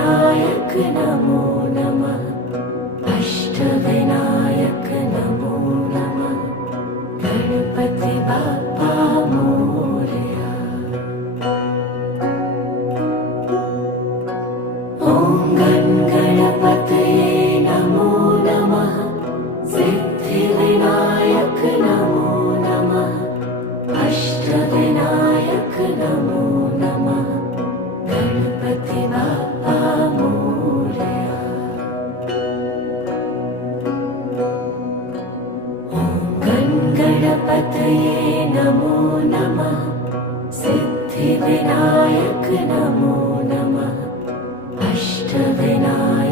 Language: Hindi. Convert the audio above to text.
सिद्धिविनायक नमो नमः। अष्टविनायक नमो नमः। गणपति बाप्पा मोरया। ॐ गणपतये नमो नमः। सिद्धिविनायक नमो नमः। अष्टविनायक नमो नमः। गणपति बाप्पा मोरया। ॐ गणपतये नमो नमः। सिद्धिविनायक नमो नमः। अष्टविनायक